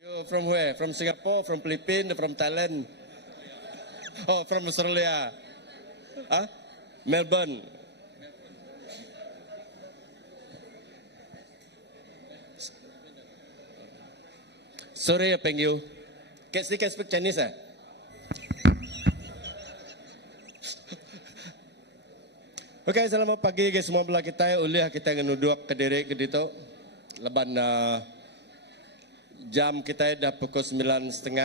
You from where? From Singapore, from Philippines, from Thailand? Oh, from Australia. Huh? Melbourne. Sorry, Peng Yu. Can speak Chinese? Okay, selamat pagi guys semua belah kita. Uliah kita ngenuduk ke diri ke dito. Leban jam kita dah pukul 9.30.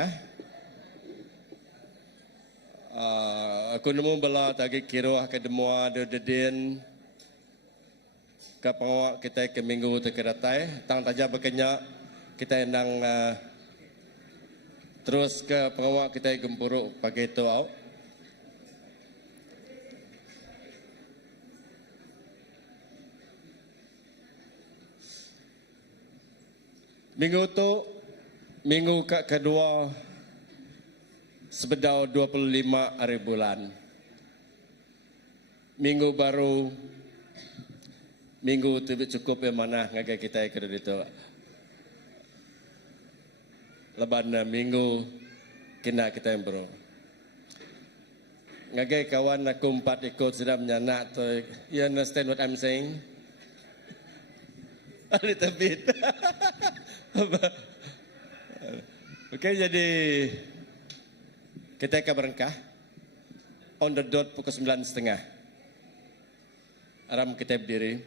Aku nemu bela tadi kira ke demua dedin ke pengawak kita ke minggu terkeratai. Tang taja berkenyak kita endang terus ke pengawak kita gempuruk pagi itu au. Minggu tu, minggu kedua sebedau 25 hari bulan. Minggu baru, minggu tu cukup yang mana ngagai kita ikut itu. Leban minggu kena kita yang baru. Ngagai kawan aku 4 ikut sudah menyanak tu. You understand what I'm saying? A little bit. Okey, jadi kita akan berengkah on the dot pukul 9.30. Aram kita berdiri.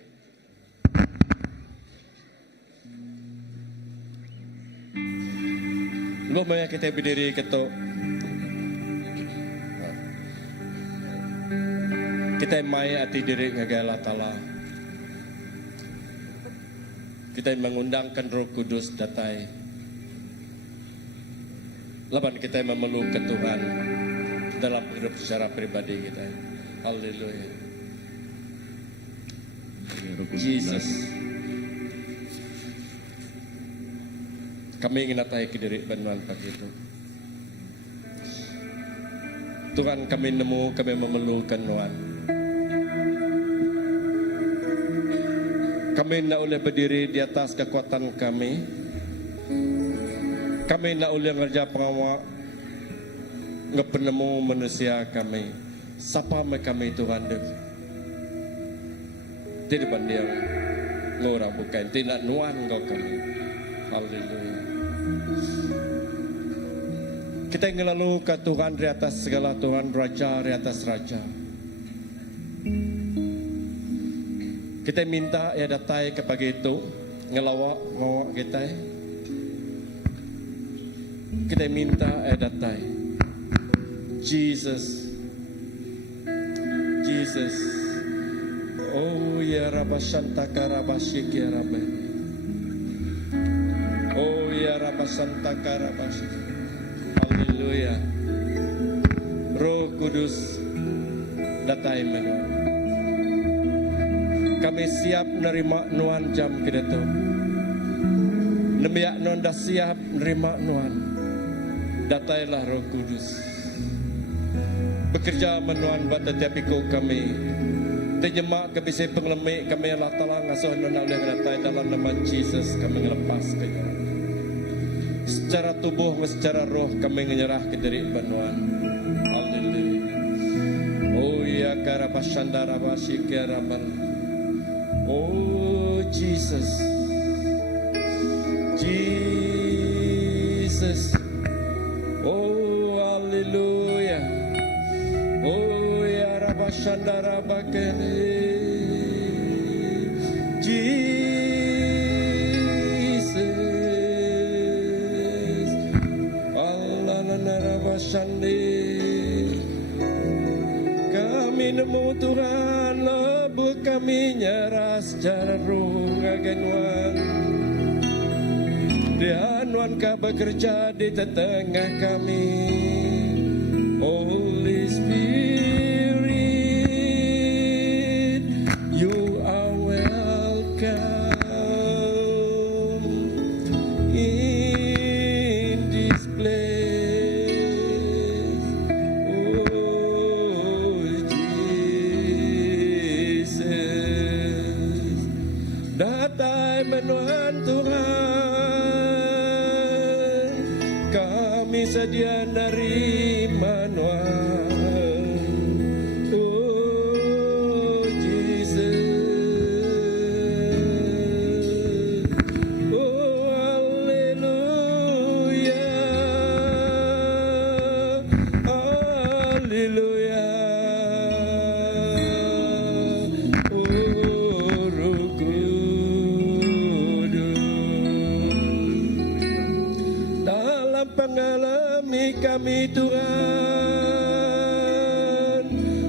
Lumanya kita berdiri ketuk. Kita mai hati diri ngagai Allah Ta'ala. Kita mengundangkan Roh Kudus datai. Laban kita memelukkan Tuhan dalam hidup secara pribadi kita. Haleluya. Jesus. Kami ingin natai ke diri benuan pagi itu. Tuhan kami nemu, kami memelukkan Tuhan. Kami nak boleh berdiri di atas kekuatan kami. Kami nak boleh ngerja pengawak. Ngepenemu manusia kami. Siapa kami Tuhan dek. Tidak banding ngorang bukan. Tidak nuan kau kami. Haleluya. Kita ingin lalu ke Tuhan di atas segala Tuhan. Raja di atas Raja. Kita minta ya datai ke pagi itu ngelawak ngawak kita. Kita minta ya datai. Jesus. Jesus. Oh ya Rabashantaka Rabashik ya Rabbi. Oh ya Rabashantaka Rabashik. Haleluya. Roh Kudus datai menuan. Kami siap menerima nuan jam kita tu. Nemiak nuan dah siap menerima nuan. Datailah Roh Kudus. Bekerja menuan buat setiap ikut kami. Terjemak ke bisi pengelemik kami Allah Ta'ala ngasuh nuan oleh datai dalam nama Jesus kami melepaskannya. Secara tubuh, secara roh kami menyerah ke diri penuan. Haleluya. Oh ya karabashandara basyikaraban. Oh Jesus, Jesus, oh Hallelujah, oh ya Rabashandara Bakene, Jesus, Allah Narabashande, kami nemu Tuhan. Kami nyerah secara roh ngagenuan. Dianuan kau bekerja di tengah kami. Holy Spirit, you are welcome in this place. Oh Jesus. Datai menuhan Tuhan. sedia nerima Tuhan. Oh Jesus, oh haleluya, haleluya. Oh Roh Kudus, dalam pengalami kami Tuhan,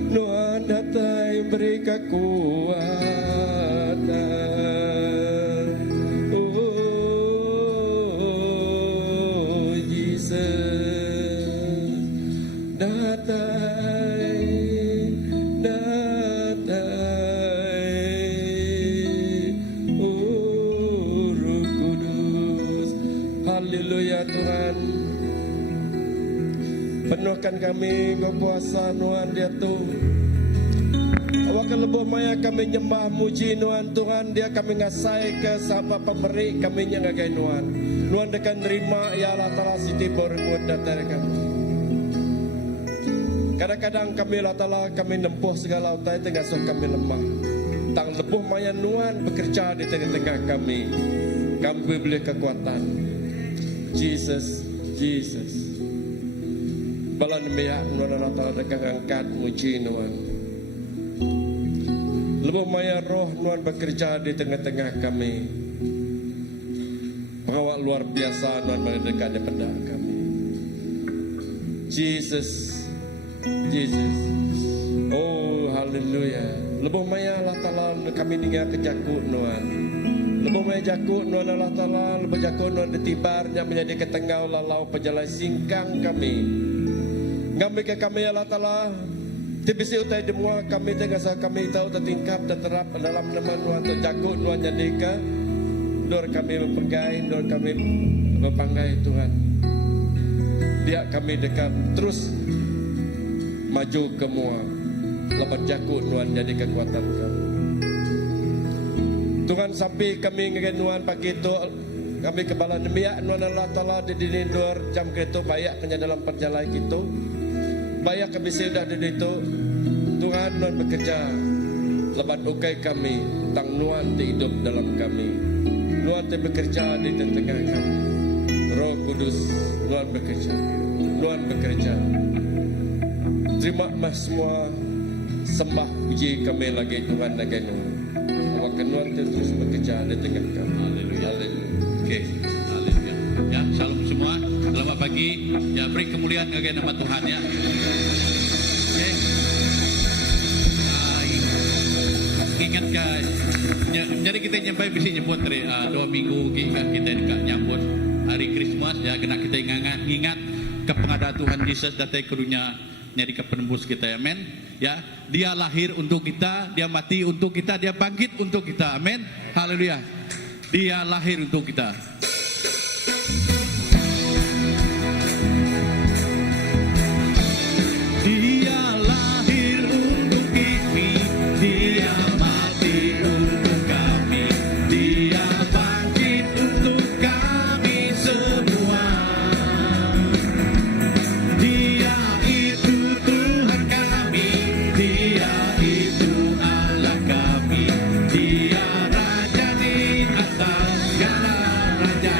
Tuhan datang beri kekuatan. Oh Jesus, datang, datang. Oh Roh Kudus, haleluya Tuhan. Penuhkan kami kekuasaan Tuhan dia tu. Awak lebih maya kami nyembah muji Tuhan Tuhan dia kami ngasai ke sahabat pemberi kami nyangagai Tuhan. Tuhan dekan nerima ya Allah Ta'ala siti bermud datang kami. Kadang-kadang kami Allah Ta'ala kami nempuh segala utai tengah sok kami lemah. Tang lebih maya Tuhan bekerja di tengah-tengah kami. Kami beli kekuatan. Jesus, Jesus. Balan meyak Tuhan Allah Ta'ala dekan angkat muji Tuhan. Lebih maya roh Tuhan bekerja di tengah-tengah kami. Pengawal luar biasa Tuhan mendekat daripada kami. Jesus, Jesus. Oh haleluya. Lebih maya Allah Ta'ala kami ningat kejakut Tuhan. Lebih maya jakut Tuhan Allah Ta'ala. Lebih jakut Tuhan ditibarnya menjadi ketengah lalau pejalan singkang kami. Kami ke kami Allah Ta'ala. Tibisi utai demua kami tengah sah kami tahu tertingkap dan terap dalam nama Tuhan terjagut Tuhan jadika. Dor kami mempegai, dor kami mempanggai Tuhan. Dia kami dekat terus maju ke mua. Lepas jagut Tuhan jadi kekuatan kami. Tuhan sampai kami ngegen Tuhan pagi itu kami kebala demiak Tuhan Allah Ta'ala di dor jam kereta bayak kena dalam perjalanan kita. Bayak kami sudah di situ. Tuhan Tuhan bekerja. Lebat ukai kami. Tang Tuhan hidup dalam kami. Tuhan bekerja di tengah kami. Roh Kudus Tuhan bekerja. Tuhan bekerja. Terima kasih semua. Sembah puji kami lagi Tuhan lagi Tuhan. Awak Tuhan terus bekerja di tengah kami. Haleluya. Oke. Haleluya. Ya, salam semua. Selamat pagi. Ya, beri kemuliaan bagi nama Tuhan ya. Okay. Ingat guys, jadi kita nyampai bisa nyebut dari 2 minggu kita nyambut hari Christmas ya, kena kita ingat ke pengadaan Tuhan Yesus datang ke dunia jadi ke penembus kita, amin ya. Dia lahir untuk kita, dia mati untuk kita, dia bangkit untuk kita, amin, haleluya. Dia lahir untuk kita. Dia lahir untuk kami, dia mati untuk kami, dia bangkit untuk kami semua. Dia itu Tuhan kami, dia itu Allah kami, dia raja di atas segala raja.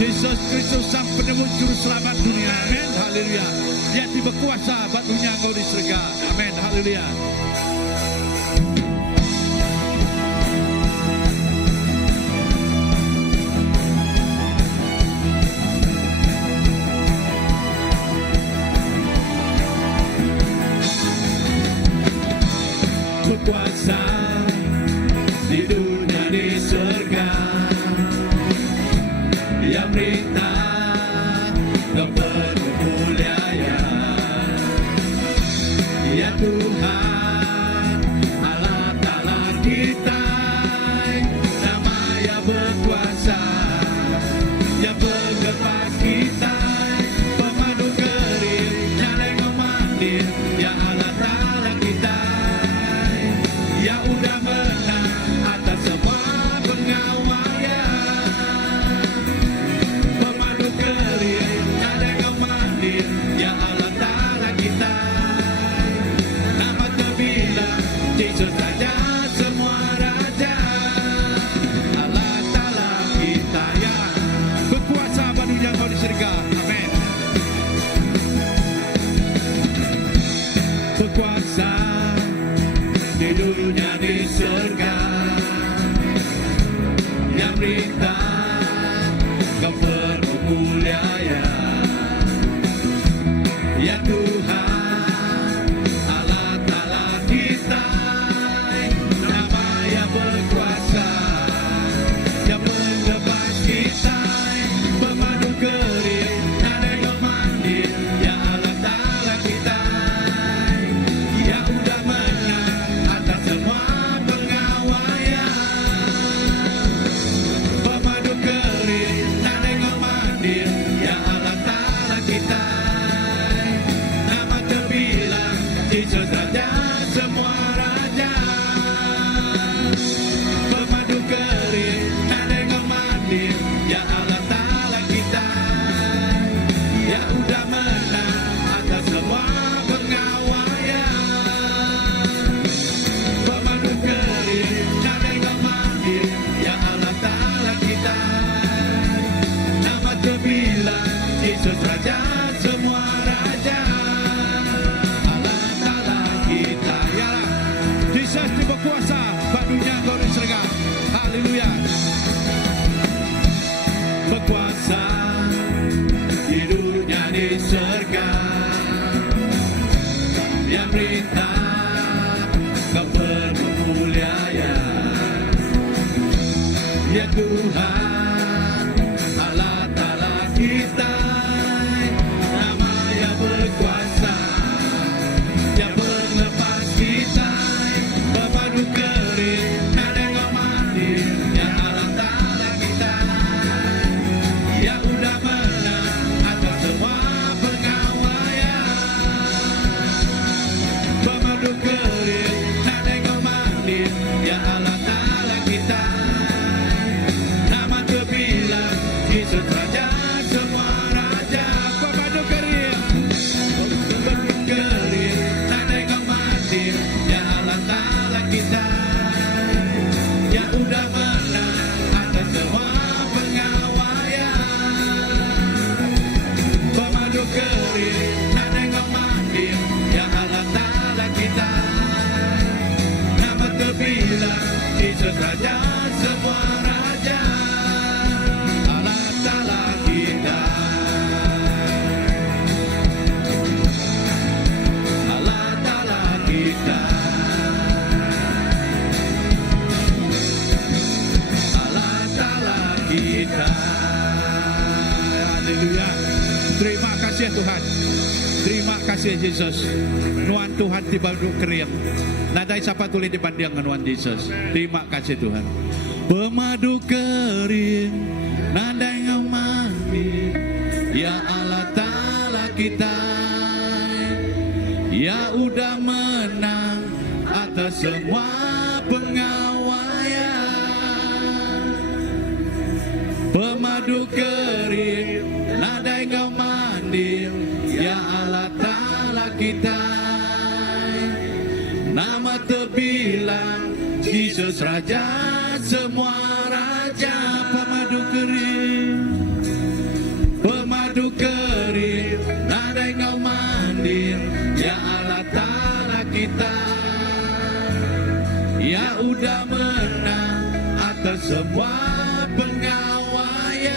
Yesus Kristus sang penebus juru selamat dunia. Amin. Haleluya. Dia tiba kuasa batunya engkau di surga. Amin. Haleluya. Berkuasa di dunia di surga, yang perintah dan penuh kemuliaan. Ya Tuhan Allah Ta'ala kita, nama yang berkuasa, yang bergerak kita, pemandu kering, yang memandir, ya Allah Ta'ala kita, yang udah menang atas semua pengawaian. Pemandu kering, ada yang mandir, ya Allah Ta'ala kita, nama terbilang Yesus Raja semua raja. Allah Ta'ala kita yang berkuasa badunya kau di surga. Amin. Berkuasa di dunia di surga, yang perintah kau penuh kemuliaan. Ya Tuhan Allah Ta'ala kita, nama yang berkuasa, yang menebas kita, pemandu kering, ada yang mandir, ya Allah Ta'ala kita, yang udah menang atas semua pengawaian. Pemandu kering, ada yang mandir, ya Allah Ta'ala kita, nama terbilang Yesus Raja semua raja. Pemandu kering, ada yang mandir, ya Allah Ta'ala kita, ya udah menang atas semua pengawaian. Pemandu kering, ada yang mandir, ya Allah Ta'ala kita, nama terbilang Yesus Raja semua raja. Allah Ta'ala kita ya. Yesus di berkuasa, badunya kau di surga. Haleluya. Berkuasa di dunia di surga, yang perintah kau penuh kemuliaan. Ya Tuhan Allah Ta'ala kita, nama yang berkuasa, yang melepas kita, pemandu kering, ada yang mandir, ya Allah Ta'ala kita, yang udah menang atas semua pengawaian. Pemandu kering, ada yang mandir, ya Allah Ta'ala kita, nama terbilang Yesus Raja semua raja. Pemandu kering, ada yang mandir, ya Allah Ta'ala kita, yang udah menang atas semua pengawaian. Pemandu kering, ada yang mandir, ya Allah Ta'ala kita, nama terbilang Yesus Raja semua raja. Allah Ta'ala kita, Allah Ta'ala kita, Allah Ta'ala kita. Haleluya. Terima kasih Tuhan. Terima kasih Yesus. Nuan Tuhan tiba duduk kering. Nadai siapa tulis dibanding dengan Nuan Yesus. Terima kasih Tuhan. Pemadu kering, nadai ngamandi, ya Allah Ta'ala kita, ya udah menang atas semua pengawaian. Pemadu kering, nadai ngamandi, ya Allah Ta'ala kita, nama terbilang Yesus Raja semua raja. Pemadu kering, sudah menang atas semua pengawaian.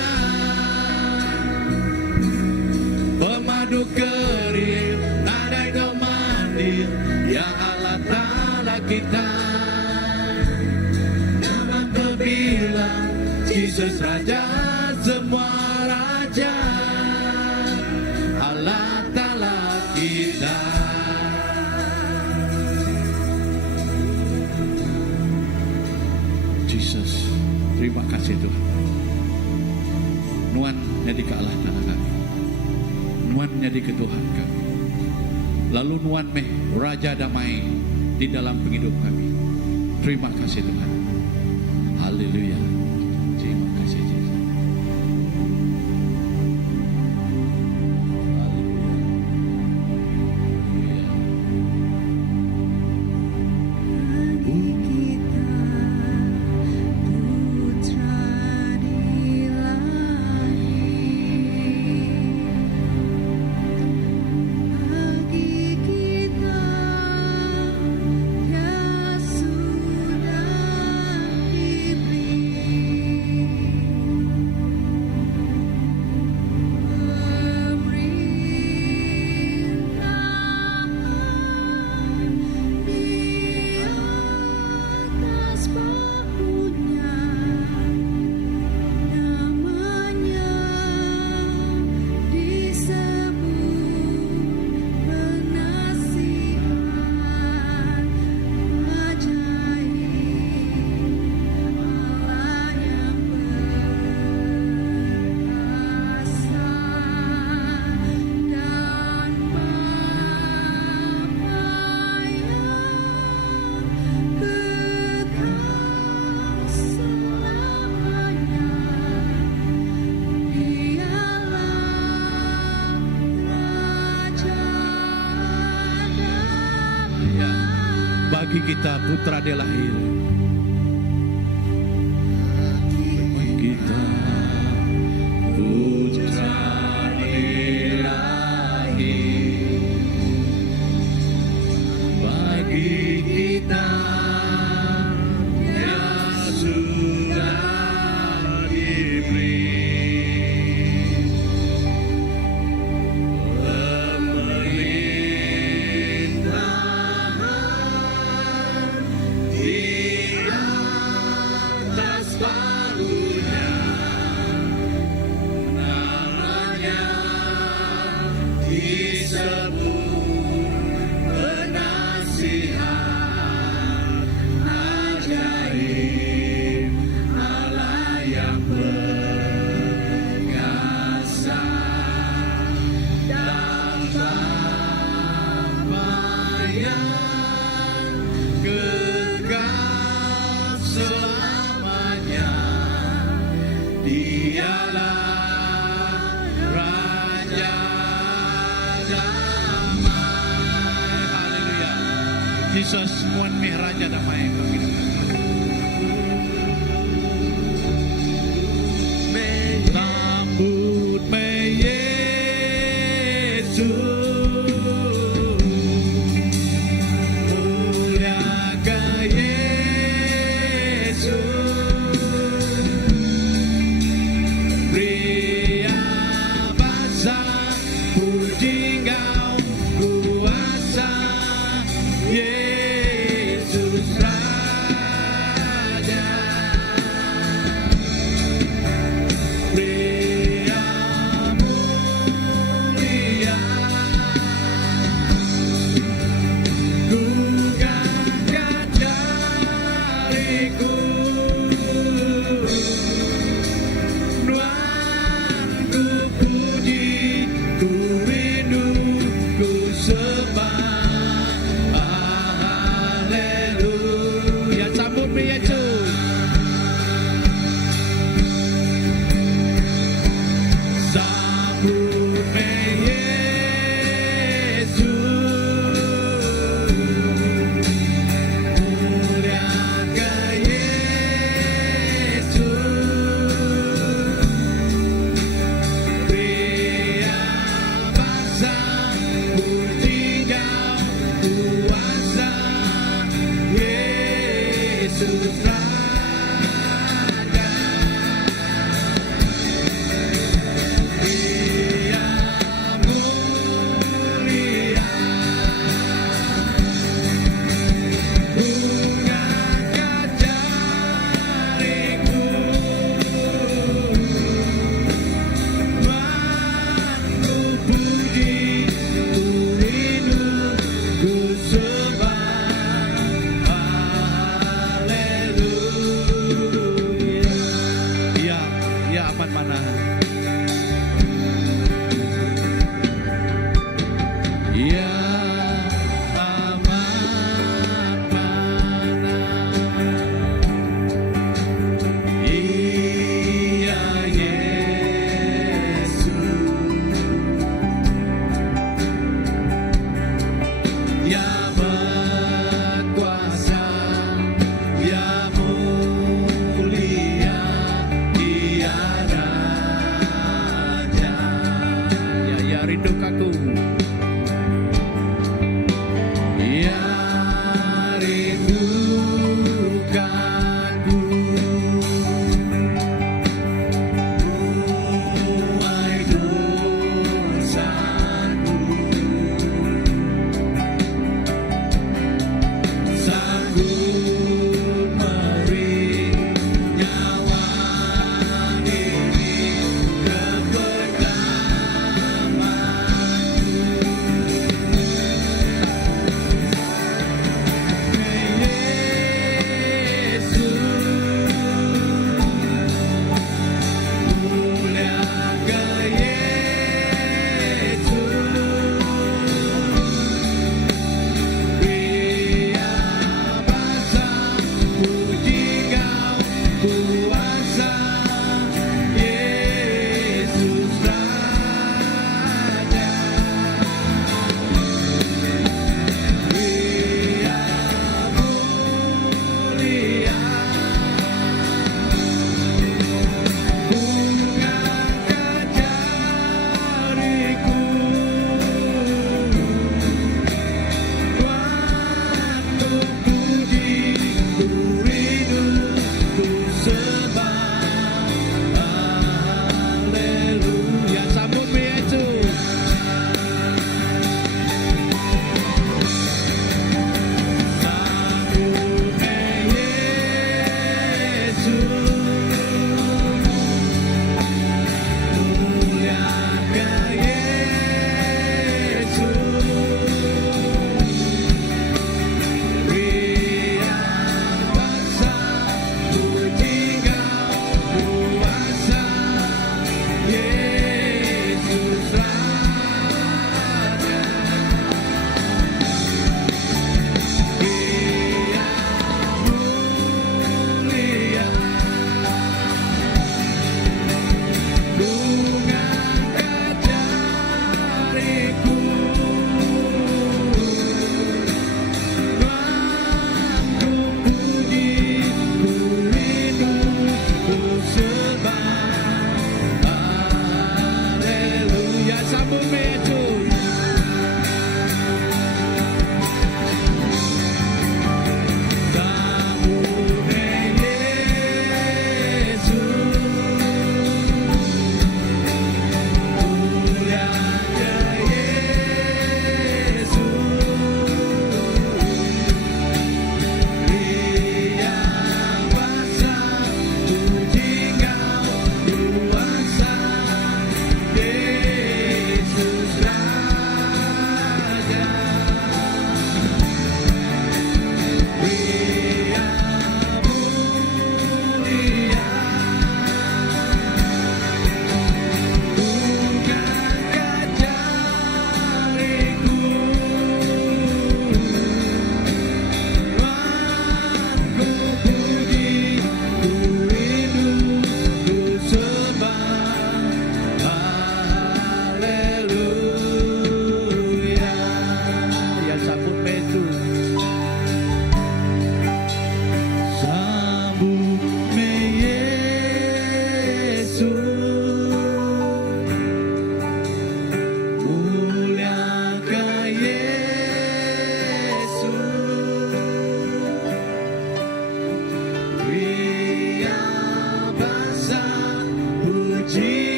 Pemadu keril, nadai domandil, ya Allah Ta'ala kita. Nama berbilang, Yesus Raja semua raja, Allah Ta'ala kita. Yesus, terima kasih Tuhan. Nuan jadi ke Allah Ta'ala kami, Nuan jadi ke Tuhan kami. Lalu Nuan meh Raja damai di dalam penghidup kami. Terima kasih Tuhan. Haleluya. Terima kasih Yesus. Bagi kita putra dilahir, bagi kita putra dilahir, bagi kita ya sudah diberi Yesus muan meh Raja damai kami. Sambut me Yesus, muliakan Yesus, beri abasa puji Kau kuasa Yesus Raja. dukaku. Ya rindukanku, tuai dosaku, sanggup beri nyawa diri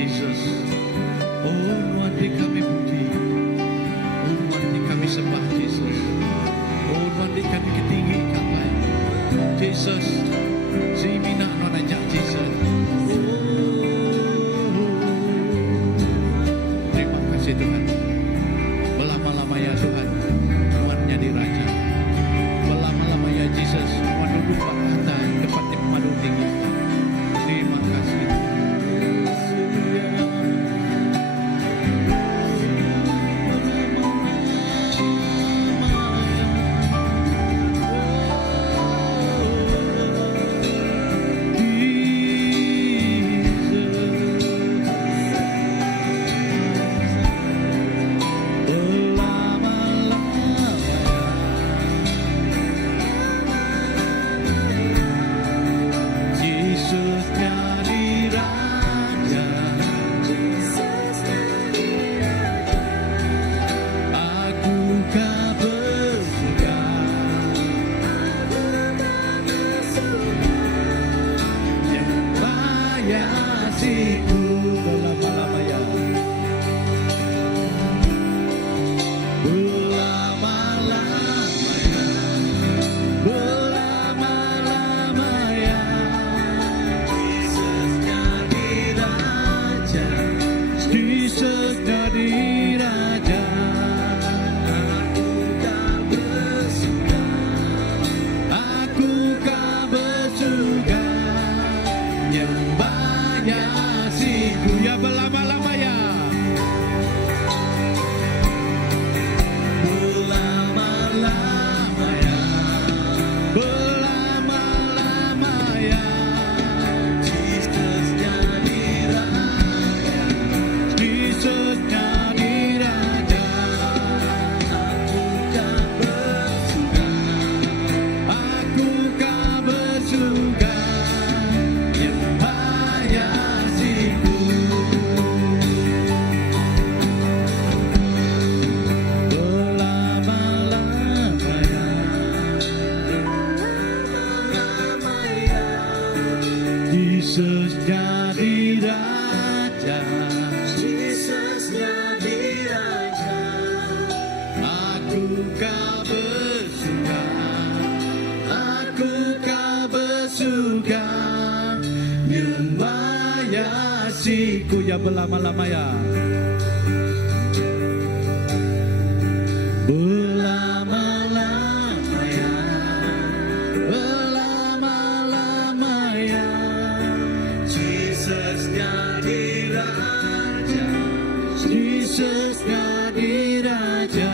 Yesus. Jesus. Zimina nonanya Jesus. Terima kasih Tuhan. Berlama-lama ya Tuhan, Tuhan jadi Raja. Berlama-lama ya Jesus, Tuhan duduk kata tempat yang madu tinggi. Terima kasih. Yesus jadi Raja. Aku kau bersuka, yang bayasiku berlama-lamanya, berlama-lamanya, berlama-lamanya. Jesus jadi Raja. Jesus jadi Raja. Aku kau bersuka, yang bayasiku ya berlama-lamanya. Berlama-lamanya, berlama-lamanya. Jesus jadi Raja. Jesus jadi Raja. Aku kau bersuka, aku kau bersuka, yang bayasiku. Berlama-lamanya, Jesus jadi Raja. Jesus jadi Raja. Aku kau bersuka, aku kau bersuka, membayasiku ya berlama-lamanya. Berlama-lamanya, berlama-lamanya. Jesus jadi Raja. Jesus jadi Raja.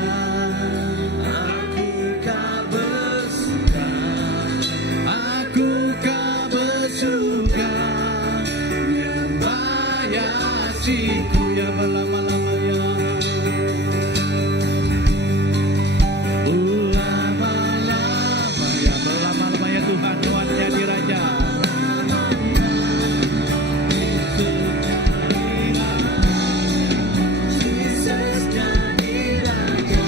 Aku kau bersuka, aku kau bersuka, membayasiku ya berlama-lamanya. Berlama-lamanya, berlama-lamanya Tuhan, Tuhan jadi Raja. Jesus jadi Raja.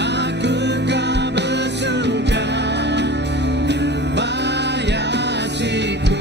Aku kau bersuka, bayasiku.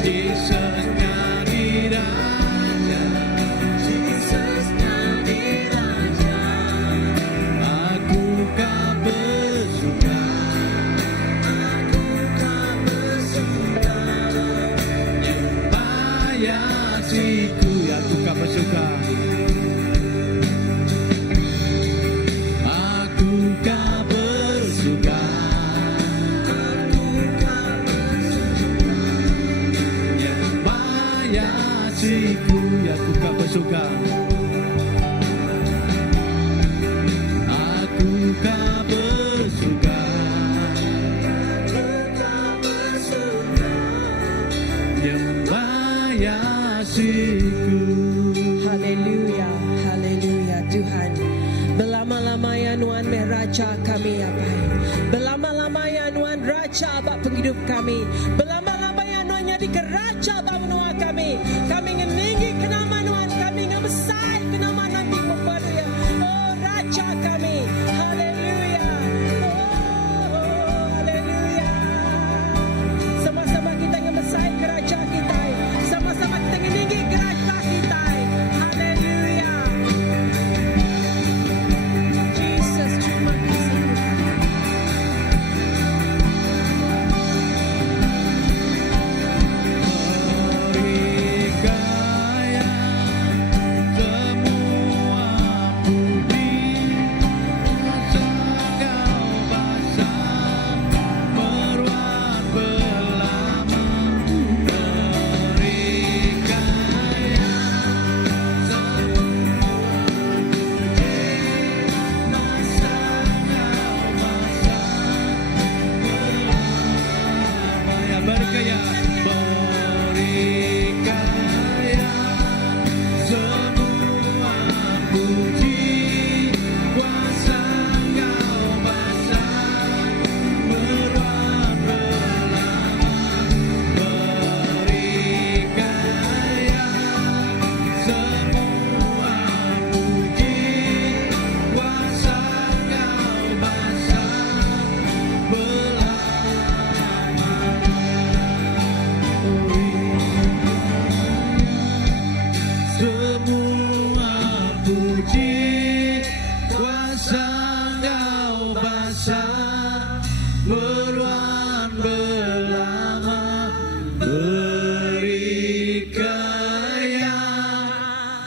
Jesus nyari raja, Jesus nyari raja, aku kau bersuka, aku tak bersuka. bayasiku aku kau bersuka. Aku kau bersuka, bayasiku aku kau bersuka. Aku kau bersuka, bayasiku. Haleluya, haleluya Tuhan. Belama-lama ya Nuan meraja kami apa? Belama-lama ya Nuan raja abak penghidup kami. Belama-lama ya Nuan jadi keraja abak menua kami. Kami ngeninggi kenama Nuan, kami ngebesai kenama nanti mempada ya. Oh raja kami. Haleluya. Oh haleluya. Sama-sama kita ngebesai keraja kita. Sama-sama kita ngeninggi keraja kita. Haleluya. Jesus, terima kasih. Berkaya, berkaya, semua puji kuasa Engkau bangsa beruang belama. Berkaya, semua puji kuasa Engkau bangsa semua puji kuasa Engkau bangsa beruang belama. Berkaya,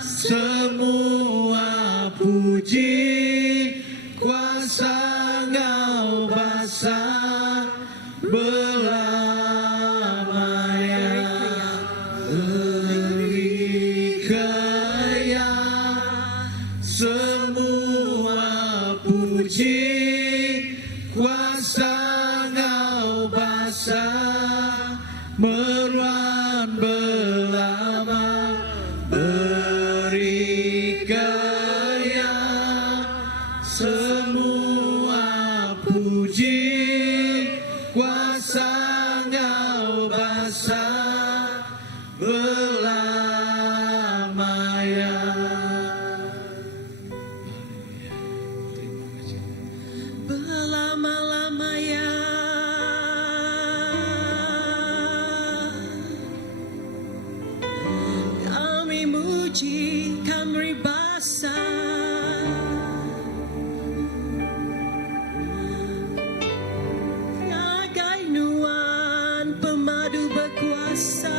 semua puji kuasa Engkau bangsa belamanya. Berkaya, semua puji kuasa Engkau bangsa meruan belama. Berkaya, semua puji kuasa Engkau bangsa belamanya. Belama-lamanya kami muji, kami basa. Ngagai Nuan pemadu berkuasa.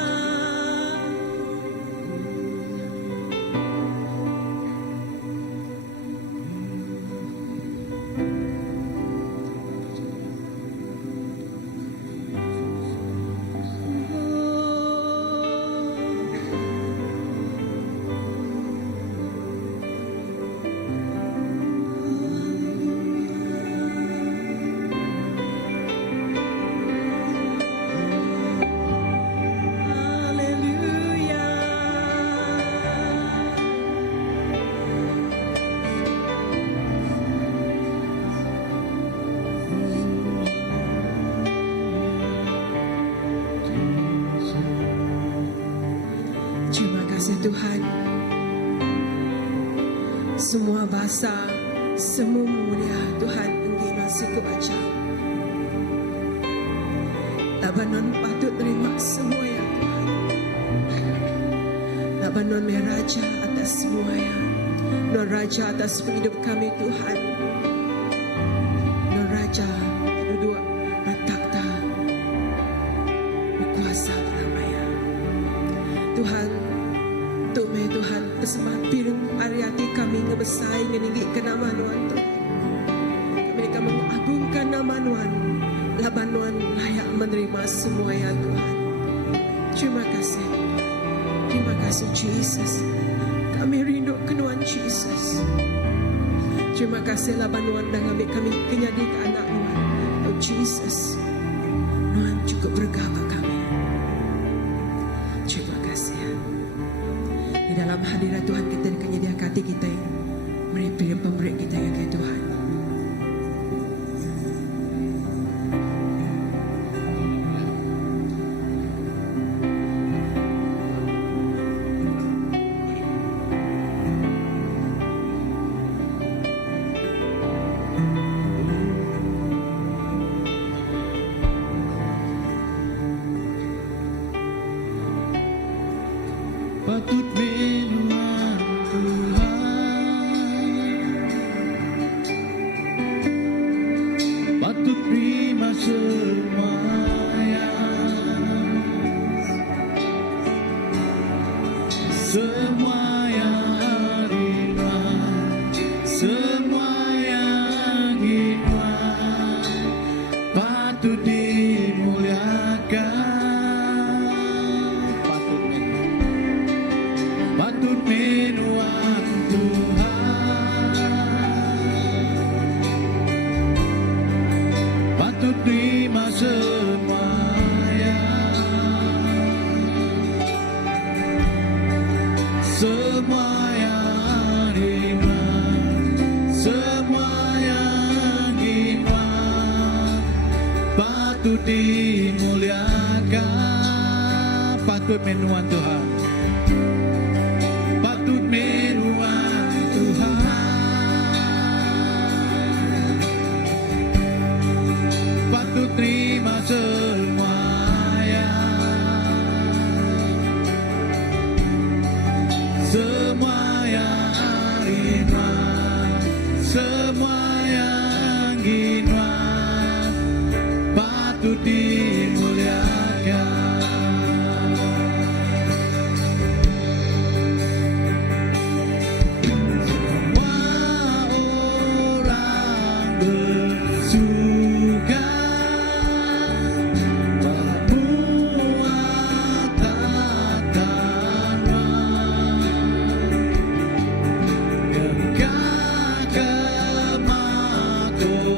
Tuhan, semua bahasa, semua mulia Tuhan engkau nasi kebaca. Tabanan patut terima semua ya Tuhan. Laban non Raja atas semuanya. Non Raja atas hidup kami Tuhan. Non Raja duduk bertakhta berkuasa beramaya. Tuhan, Tuhan tersemapir ariati kami ngebesai ngeninggi ke nama Nuan Tuhan. Kami mengagungkan nama Nuan. Laban Nuan layak menerima semua ya Tuhan. Terima kasih. Terima kasih Jesus. Kami rindu ke Nuan Jesus. Terima kasih laban Nuan dan ambil kami kenyadi ke anak Nuan. Oh Jesus. Nuan cukup berkata kami. Terima kasih ya. Di dalam hadirat Tuhan kita kenyadian hati kita yang beri pemberi kita ya ke Tuhan. Patut menuan Tuhan, patut terima semua yang ringan, semua yang hikmat, patut dimuliakan. Patut menuan Tuhan, patut terima semua yang ringan, semua yang hikmat, patut dimuliakan. Patut menuan Tuhan, patut menuan Tuhan, patut terima semua yang ringan, semua yang hikmat, patut dimuliakan.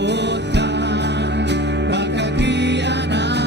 Kota, bagi anak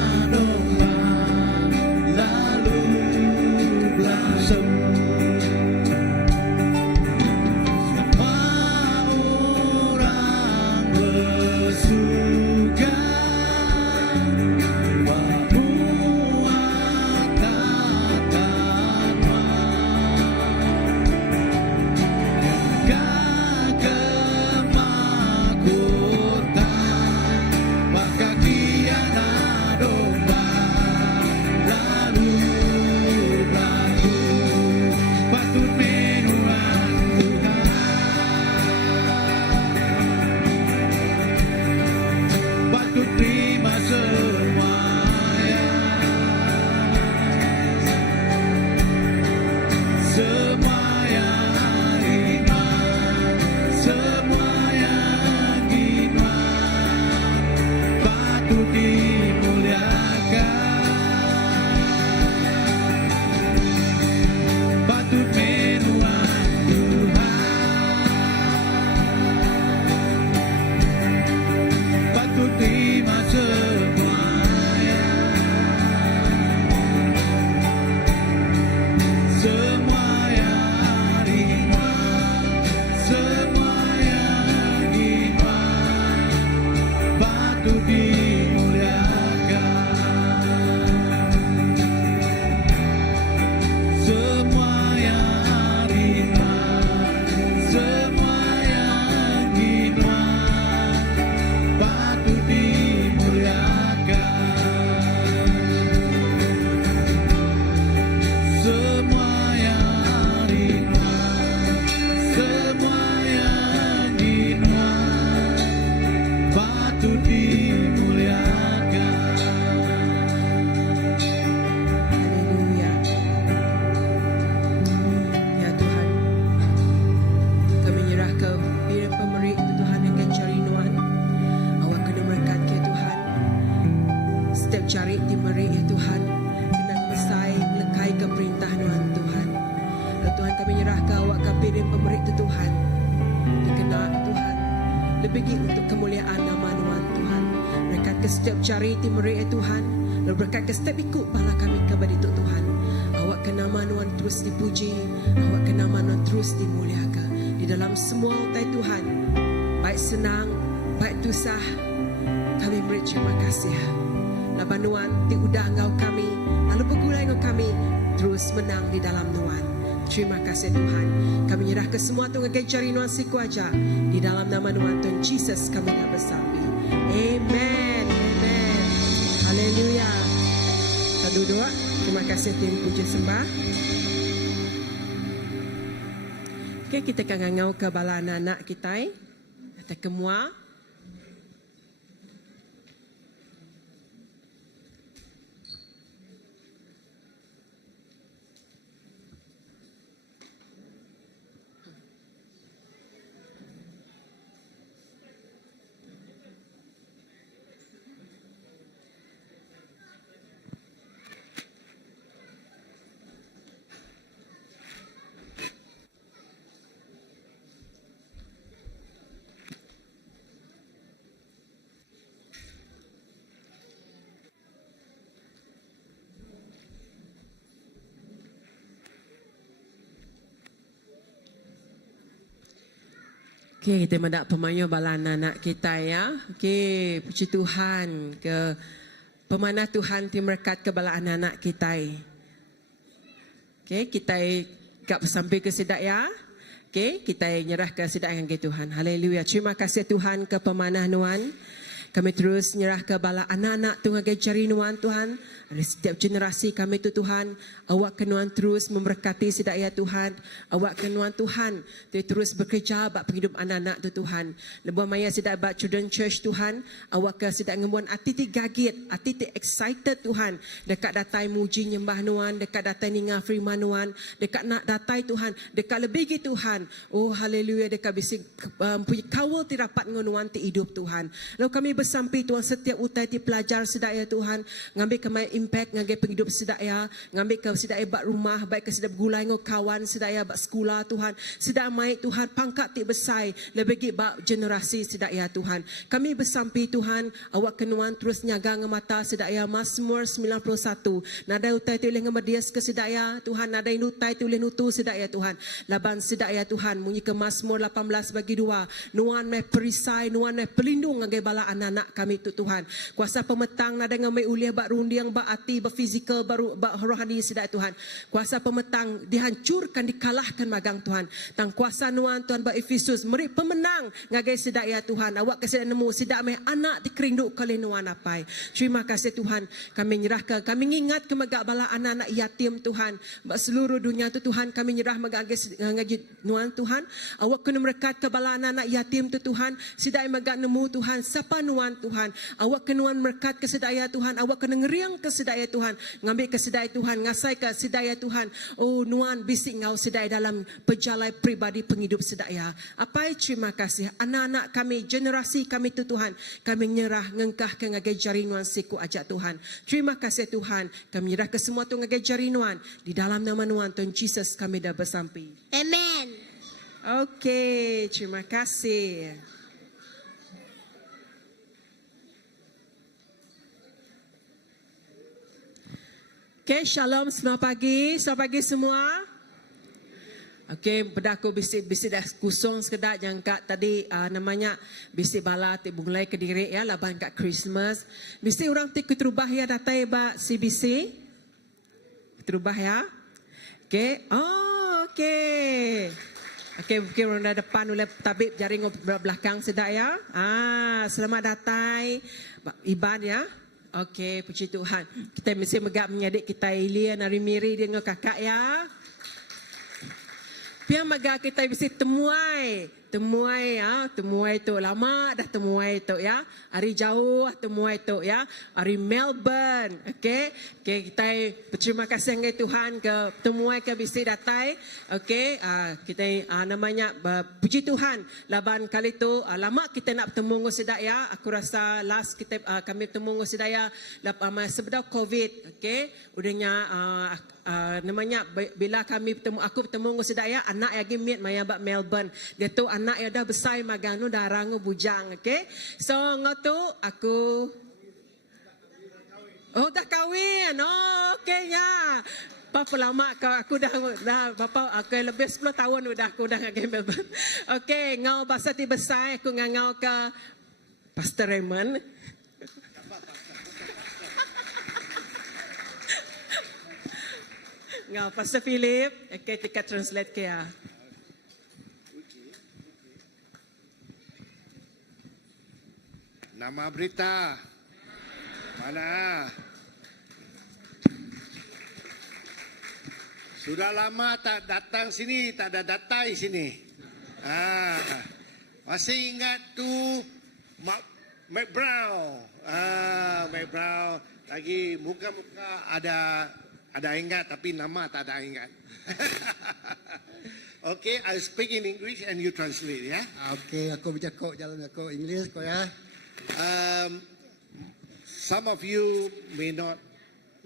piring pemberi itu Tuhan. Dikena Tuhan. Lebih untuk kemuliaan nama Tuhan Tuhan. Berkat ke setiap charity mereka Tuhan. Lalu berkat ke setiap ikut bala kami kepada itu Tuhan. Awak ke nama Tuhan terus dipuji. Awak ke nama Tuhan terus dimuliakan. Di dalam semua utai Tuhan. Baik senang, baik susah. Kami beri terima kasih. Laban Tuhan, ti udah engkau kami. Lalu bergulai engkau kami. Terus menang di dalam Tuhan. Terima kasih Tuhan. Kami nyerah ke semua Tuhan ke jari Tuhan siku aja. Di dalam nama Tuhan Tuhan Jesus kami dah bersambi. Amen. Amen. Haleluya. Kita duduk. Terima kasih tim puji sembah. Okay, kita akan ngau ke bala anak-anak kita. Kita kemua. Okay, kita mendak pemayo bala anak kita ya. Okay, puji Tuhan ke pemanah Tuhan tim berkat ke bala anak kita. Okay, kita gak sampai ke sedak ya. Okay, kita nyerah ke sedak dengan Tuhan. Haleluya. Terima kasih Tuhan ke pemanah Tuhan. Kami terus nyerah ke bala anak-anak Tuhan ke cari Tuhan Tuhan. Dari setiap generasi kami tu Tuhan, awak kenuan terus memberkati sedak ya Tuhan. Awak kenuan Tuhan, terus bekerja bak penghidup anak-anak tu Tuhan. Lebuh maya sedak bak children church Tuhan, awak ke sedak ngembuan hati ti gagit, hati ti excited Tuhan. Dekat datai muji nyembah Tuhan, dekat datai ninga firman Tuhan, dekat nak datai Tuhan, dekat lebih gitu Tuhan. Oh haleluya, dekat bisi punya kawal ti rapat ngonuan ti hidup Tuhan. Lalu kami bersampai Tuhan setiap utai ti pelajar sedak ya Tuhan, ngambil kemai impact ngagai penghidup sedaya, ngambil ke sedaya bak rumah, baik ke sedaya bergulai ngau kawan sedaya bak sekolah Tuhan, sedaya mai Tuhan pangkat ti besai lebih bak generasi sedaya Tuhan. Kami bersampai Tuhan, awak kenuan terus nyaga ngemata sedaya Mazmur 91. Nada utai tu oleh ngemadias ke sedaya Tuhan, nada utai tu oleh nutu sedaya Tuhan. Laban sedaya Tuhan, munyi ke Mazmur 18 bagi 2. Nuan me perisai, nuan me pelindung ngagai bala anak-anak kami tu Tuhan. Kuasa pemetang nada ngamai uliah bak rundiang bak hati, berfizikal, baru rohani sedaya Tuhan. Kuasa pemetang dihancurkan, dikalahkan magang Tuhan. Tang kuasa Tuhan Tuhan ba Efesus meri pemenang ngagai sedaya Tuhan. Awak kesedak nemu sedak meh anak dikeringduk kali Tuhan apai. Terima kasih Tuhan. Kami nyerahkan, kami ingat ke megak bala anak-anak yatim Tuhan. Ba seluruh dunia tu Tuhan kami nyerah megak ngagai Tuhan Tuhan. Awak kena merekat ke bala anak-anak yatim tu Tuhan. Sedak megak nemu Tuhan. Siapa Tuhan? Awak kena merekat ke sedaya Tuhan. Awak kena ngeriang ke sedaya Tuhan, ngambil ke sedaya Tuhan, ngasai ke sedaya Tuhan. Oh Nuan bisik ngau sedaya dalam pejalai pribadi penghidup sedaya. Apa terima kasih anak-anak kami, generasi kami tu Tuhan, kami nyerah ngengkah ke ngagai jari Nuan siku ajak Tuhan. Terima kasih Tuhan, kami nyerah ke semua tu ngagai jari Nuan. Di dalam nama Nuan Tuhan Jesus kami dah bersampai. Amen. Okey, terima kasih. Okay, shalom selamat pagi semua. Okay, berdaku bisik-bisik dah kusung sekedar yang kat tadi namanya bisik bala ti mulai ke diri ya laban kat Christmas. Bisik orang ti keterubah ya datai ba CBC. Keterubah ya. Okay, oh okay. Okay, mungkin orang depan oleh tabib jaring belakang sedak ya. Selamat datai Iban ya. Okey, puji Tuhan. Kita mesti megak menyadik kita Ilia nari miri dengan kakak ya. Piang megak kita mesti temuai temuai ya, temuai tu lama dah temuai tu ya. Hari jauh temuai tu ya. Hari Melbourne, okey. Okey, kita berterima kasih dengan Tuhan ke temuai ke bisi datai. Okey, kita namanya puji Tuhan. Laban kali tu lama kita nak bertemu dengan sedaya. Aku rasa last kita kami bertemu dengan sedaya sebelum COVID, okey. Udahnya namanya bila kami bertemu, aku bertemu dengan sedaya anak lagi meet maya bak Melbourne. Dia tu anak yang dah besar maganu dah rangu bujang, okey. So ngotu aku dah kahwin. Oh, okey ya. Berapa lama aku dah berapa aku lebih 10 tahun aku dah ngagih Melbourne. Okey, ngau bahasa ti besar aku ngau ke Pastor Raymond. Ngau Pastor Philip, okey kita translate ke ya. Nama berita mana? Sudah lama tak datang sini, tak ada datai sini. Masih ingat tu Mac Brown. Mac Brown lagi muka-muka ada ingat tapi nama tak ada ingat. Okay, I speak in English and you translate ya. Okay, aku bercakap jalan aku English kau ya. Some of you may not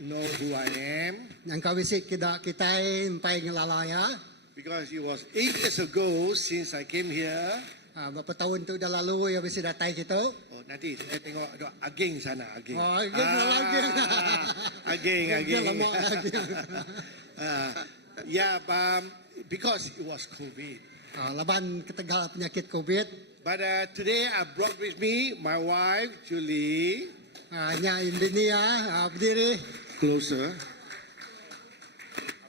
know who I am Yang kau visit kita empai ngelalaya. because it was 8 years ago since I came here. Berapa tahun tu dah lalu ya visit datai kita. Oh, nanti saya tengok ada ageng sana, ageng. Oh, ageng lagi. Ageng. Dia lama lagi. Yeah, because it was COVID. Laban ketegal penyakit COVID. But today I brought with me my wife, Julie. Nya bini ya berdiri. Closer. I'm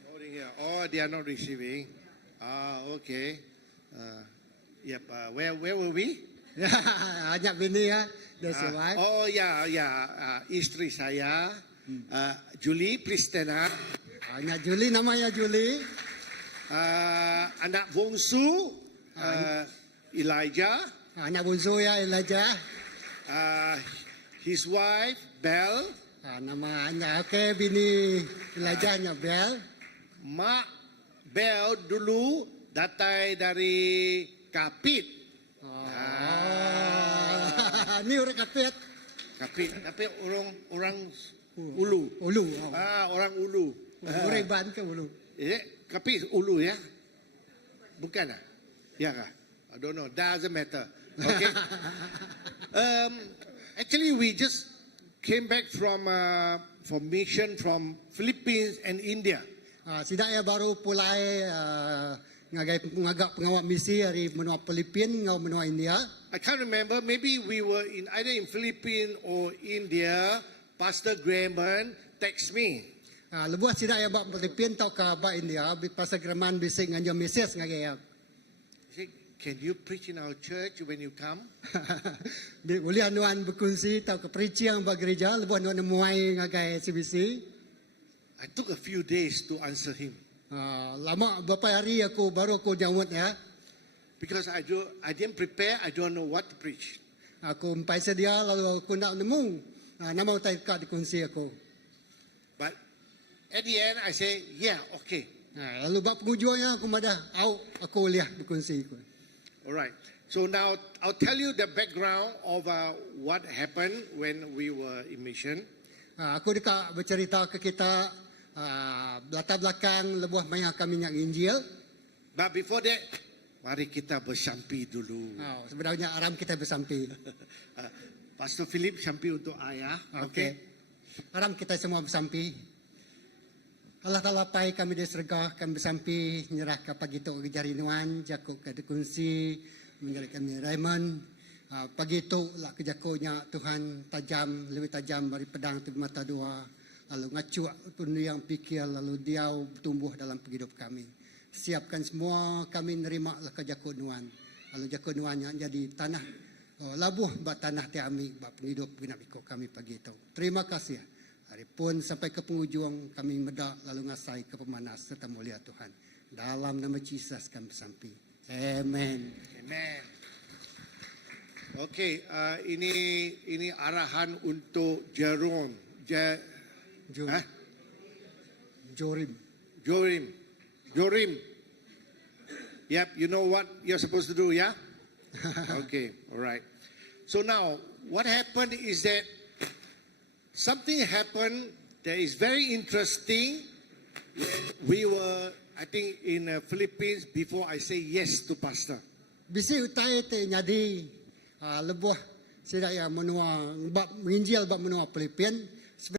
holding here. Oh, they are not receiving. Okay. Yep. Where were we? Nya bini ya. That's your wife. Oh, yeah. Istri saya. Julie, please stand up. Nya Julie namanya Julie. Anak bungsu, Elijah. Anak bungsu ya Elijah. His wife, Belle. Namanya bini Elijah nya Bel. Mak Belle dulu datai dari Kapit. Ni orang Kapit. Kapit, tapi orang Ulu. Ulu. Orang Ulu. Orang Ban ke Ulu. Kapit Ulu ya? Bukan ah? Ya kah? I don't know. Doesn't matter. Okay. Actually, we just came back from mission from Philippines and India. Sidak ya baru pulai ngagak pengawal misi dari benua Filipin ngau benua India. I can't remember. Maybe we were in either in Philippines or India. Pastor Graham text me. Lebuh sidak ya bak Filipin tau ka bak India pasal graman bising nganjo misis ngagak. He said, "Can you preach in our church when you come?" Di boleh anuan berkongsi tau ke preaching bak gereja lebuh anuan muai ngagak CBC. I took a few days to answer him Lama beberapa hari aku baru aku jawab ya. because I didn't prepare. I don't know what to preach. Aku empai sedia lalu aku nak nemu nama utai ka dikongsi aku. But at the end, I say, "Yeah, okay, Lalu bab pengujuannya aku madah aku lihat berkongsi aku. all right." So now I'll tell you the background of what happened when we were in mission. Aku dekat bercerita ke kita latar belakang lebuh maya kami yang Injil. But before that, mari kita bersampi dulu. Sebenarnya aram kita bersampi. Pastor Philip sampi untuk ayah. Okey. Aram kita semua bersampi. Allah Ta'ala pai kami disergah kami bersampi nyerah ke pagi tu ke jarinuan jakuk ke dekunsi menjadi kami Raymond. Pagi tu lah kejakunya Tuhan tajam lebih tajam dari pedang tu mata dua lalu ngacuak pun yang pikir lalu dia tumbuh dalam hidup kami. Siapkan semua kami nerima lah kejakuan lalu jakuannya jadi tanah labuh buat tanah tiami buat hidup kami pagi tu. Terima kasih. Hari pun sampai ke penghujung kami medak lalu ngasai ke pemanas serta mulia Tuhan. Dalam nama Yesus kami bersampi. Amen. Amen. Okey, ini arahan untuk Jerome. Jo- Hah? Jorim. Jorim. Yep, you know what you're supposed to do, yeah? Okay, all right. So now, what happened is that something happened that is very interesting. We were, I think, in Philippines before I say yes to Pastor. Bisi utai te nyadi lebuh sida ya menua bab menginjil bab menua Filipin